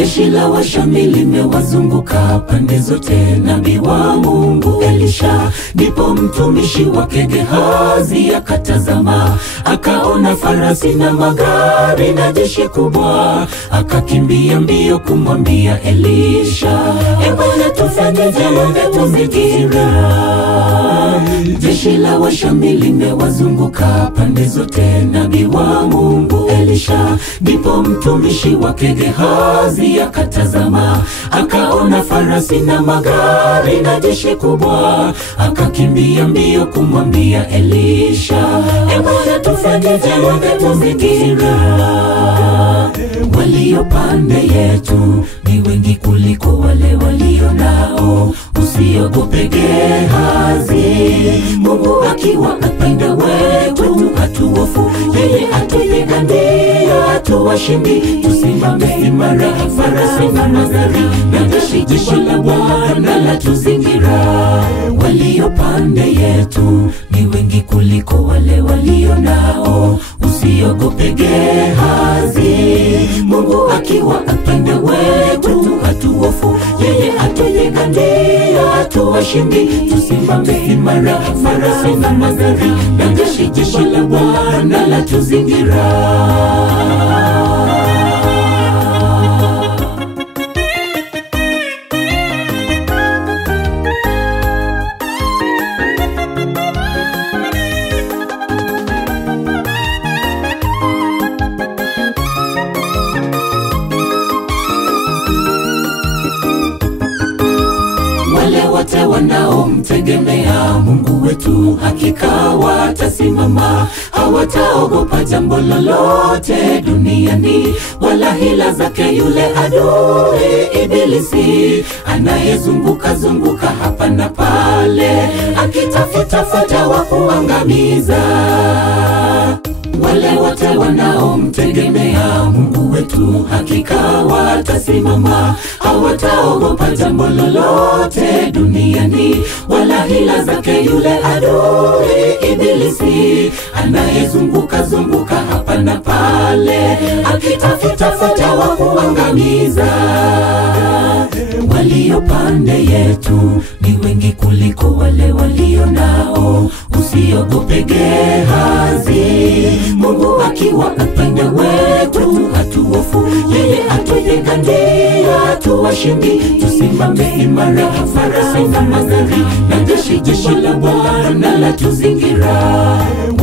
Jeshi la Washami limewazunguka pande zote, nabii wa Mungu Elisha. Ndipo mtumishi wake Gehazi akatazama, akaona farasi na magari na jeshi kubwa, akakimbia mbio kumwambia Elisha, Bwana tufanyeje, wametuzingira. Jeshi la Washami limewazunguka pande zote, nabii wa Mungu Elisha. Ndipo mtumishi wake Gehazi akatazama, akaona farasi na magari na jeshi kubwa, akakimbia mbio kumwambia Elisha, Bwana tufanyeje, wametuzingira. Walio pande yetu ni wengi kuliko wale walio nao. Usiogope Gehazi, Mungu akiwa upande wetu hatuhofu. Yeye atupigania, hatuwashindi. Tusimame imara, farasi na magari na jeshi la Bwana latuzingira. Walio pande yetu ni wengi kuliko wale walio nao. Usiogope Gehazi, Mungu akiwa upande wetu hatuhofu. Yeye atupigania, hatuwashindi. Tusimame imara, farasi na magari na jeshi la Bwana latuzingira. Wale wote wanaomtegemea Mungu wetu hakika watasimama. Hawataogopa jambo lolote duniani, wala hila zake yule adui Ibilisi, anayezunguka zunguka hapa na pale, akitafuta wa kuangamiza. Wale wote wanaomtegemea Mungu wetu hakika watasimama. Hawataogopa jambo lolote duniani, wala hila zake yule adui Ibilisi, anayezunguka zunguka hapa na pale, akitafuta wa kuangamiza. Walio pande yetu ni wengi kuliko wale walio nao. Usiogope Gehazi, Mungu akiwa upande wetu hatuhofu. Yeye atupigania, hatuwashindi. Tusimame imara, farasi na magari na jeshi la Bwana latuzingira.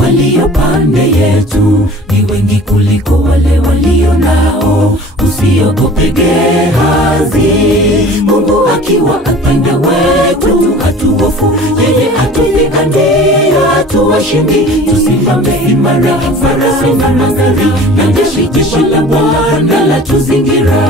Walio pande yetu ni wengi kuliko wale walio nao. Usiogope Gehazi, Mungu akiwa upande wetu hatuhofu. Yeye atupigania, hatuwashindi. Tusimame imara, farasi na magari na jeshi la Bwana latuzingira.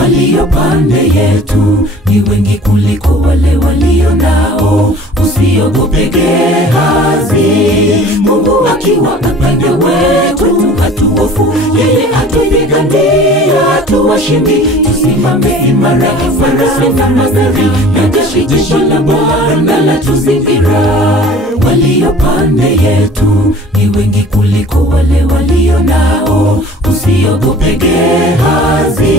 Walio pande yetu ni wengi kuliko wale walio nao. Usiogope Gehazi, Mungu akiwa upande wetu hatuhofu. Yeye atupigania, hatuwashindi. Tusimame imara, farasi na magari na jeshi la Bwana latuzingira. Walio pande yetu ni wengi kuliko wale walio nao. Usiogope Gehazi,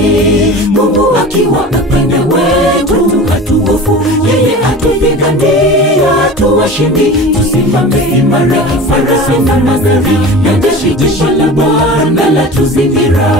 Mungu akiwa upande wetu hatuhofu. Yeye atupigania, hatuwashindi. Tusimame imara, farasi na magari na jeshi la Bwana latuzingira.